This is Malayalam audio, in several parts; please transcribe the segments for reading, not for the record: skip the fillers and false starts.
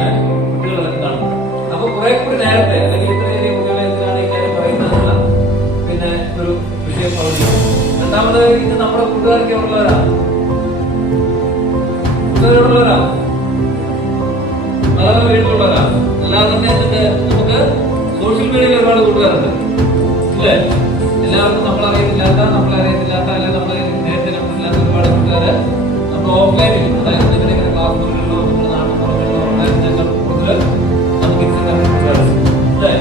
ഞാൻ കുട്ടികളൊക്കെ കാണുന്നത്. അപ്പൊ കുറെ കൂടി നേരത്തെ അല്ലെങ്കിൽ ഇത്ര ചെറിയ കുട്ടികളെ എന്തിനാണ് ഇങ്ങനെ പറയുന്നതെന്നുള്ള പിന്നെ ഒരു വിഷയം പറഞ്ഞു. രണ്ടാമത് ഇത് നമ്മുടെ കൂട്ടുകാർക്ക് ഉള്ളവരാണ്, കൂട്ടുകാരുള്ളവരാണ്, പല വീട്ടിലുള്ളവരാണ്. അല്ലാതെ തന്നെ എന്നിട്ട് നമുക്ക് സോഷ്യൽ മീഡിയയിൽ ഒരുപാട് കൂട്ടുകാരുണ്ട് ഇല്ലേ? എല്ലാവർക്കും നമ്മളറിയത്തില്ലാത്ത അല്ലെങ്കിൽ നമ്മൾ നേരത്തെ നമ്മളില്ലാത്ത ഒരുപാട് കൂട്ടുകാര് നമ്മൾ ഓഫ്ലൈനിൽ, അതായത് നിങ്ങളുടെ ഇങ്ങനെ ക്ലാസ് മുറികളിലോ നമ്മുടെ നാട്ടിൻപുറങ്ങളിലോ ഞങ്ങൾ കൂടുതൽ നമുക്ക് ഇൻസ്റ്റാഗ്രാം കൂട്ടുകാരുണ്ട് അല്ലേ?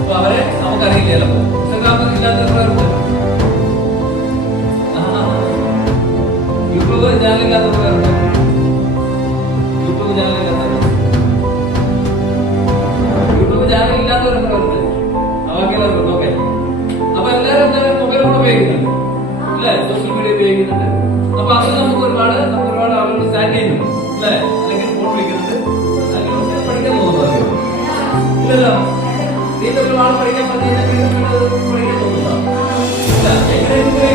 അപ്പൊ അവരെ നമുക്കറിയില്ലല്ലോ. ഇൻസ്റ്റാഗ്രാമിൽ ഇല്ലാത്തവരുണ്ട്, യൂട്യൂബ് ചാനലില്ലാത്തവരുണ്ട്, യൂട്യൂബ് ചാനലില്ലാത്തവരുണ്ട്, ബാക്കിയുള്ളവരുണ്ട്. ഓക്കെ, അപ്പൊ എല്ലാവരും എന്തായാലും മൊബൈൽ ഫോൺ ഉപയോഗിക്കുന്നുണ്ട് അല്ലെ? സോഷ്യൽ മീഡിയ ഉപയോഗിക്കുന്നുണ്ട്. അപ്പൊ അതിൽ നമുക്ക് ഒരുപാട് ആളുകൾ സ്റ്റാൻഡ് ചെയ്യുന്നുണ്ട് അല്ലെ? അല്ലെങ്കിൽ ഫോൺ വിളിക്കുന്നുണ്ട്, അല്ലെങ്കിൽ പഠിക്കാൻ തോന്നുന്നു ഇല്ലല്ലോ. നീ ഒരുപാട് പഠിക്കാൻ പറഞ്ഞു കഴിഞ്ഞാൽ പഠിക്കാൻ തോന്നുന്നുണ്ടോ? ഇല്ല. എങ്ങനെയെങ്കിലും